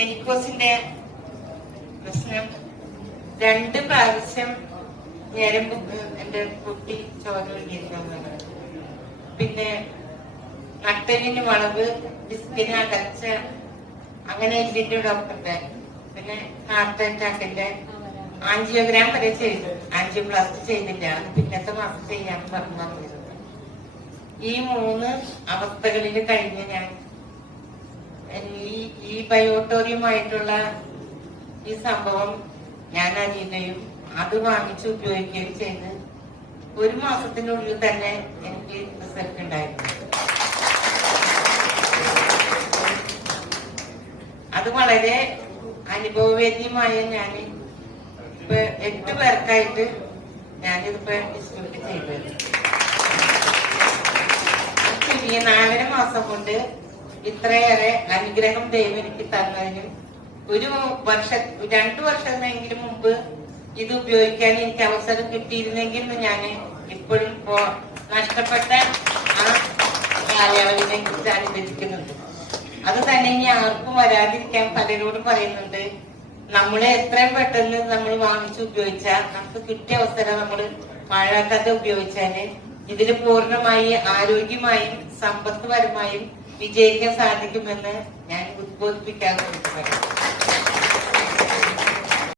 വെരിക്കോസിന്റെ പ്രശ്നം 2 പ്രാവശ്യം ഞരമ്പ് എന്റെ കുട്ടി ചോര ഒഴുകിയിരിക്കുന്നത്. പിന്നെ നട്ടലിന് വളവ്, ഡിസ്കിന് അടച്ച, അങ്ങനെ എല്ലിന്റെ ഡോക്ടറുടെ, പിന്നെ ഹാർട്ട് അറ്റാക്കിന്റെ ആൻജിയോഗ്രാം വരെ ചെയ്തു. ആൻജിയോപ്ലാസ്റ്റി ചെയ്തില്ല, അത് പിന്നത്തെ മാസം ചെയ്യാൻ പറഞ്ഞു. ഈ 3 അവസ്ഥകളിൽ കഴിഞ്ഞ് ഞാൻ ഈ ബയോട്ടോറിയമായിട്ടുള്ള ഈ സംഭവം ഞാൻ അറിയുകയും അത് വാങ്ങിച്ച് ഉപയോഗിക്കുകയും ചെയ്ത് 1 മാസത്തിനുള്ളിൽ തന്നെ എനിക്ക് റിസൾട്ട് ഉണ്ടായിരുന്നു. അത് വളരെ അനുഭവവേദ്യമായ ഞാൻ ഇപ്പൊ 8 പേർക്കായിട്ട് ഞാനിതിപ്പോ ഡിസ്ട്രിബ്യൂട്ട് ചെയ്തു. ഈ 4 മാസം കൊണ്ട് ഇത്രയേറെ അനുഗ്രഹം ദൈവം എനിക്ക് തന്നതിനും 2 വർഷമെങ്കിലും മുമ്പ് ഇത് ഉപയോഗിക്കാൻ എനിക്ക് അവസരം കിട്ടിയിരുന്നെങ്കിൽ ഞാൻ ഇപ്പോഴും നഷ്ടപ്പെട്ട ആ കാലയളവിനെ കുറിച്ച് അനുഭവിക്കുന്നുണ്ട്. അത് തന്നെ ഇനി ആർക്കും വരാതിരിക്കാൻ പലരോടും പറയുന്നുണ്ട്. നമ്മളെ എത്രയും പെട്ടെന്ന് നമ്മൾ വാങ്ങിച്ച് ഉപയോഗിച്ചാൽ നമുക്ക് കിട്ടിയ അവസരം നമ്മൾ പാഴാക്കാതെ ഉപയോഗിച്ചാല് ഇതിൽ പൂർണ്ണമായി ആരോഗ്യമായും സമ്പത്ത്പരമായും വിജയിക്കാൻ സാധിക്കുമെന്ന് ഞാൻ ഉദ്ബോധിപ്പിക്കാൻ ശ്രമിക്കുന്നു.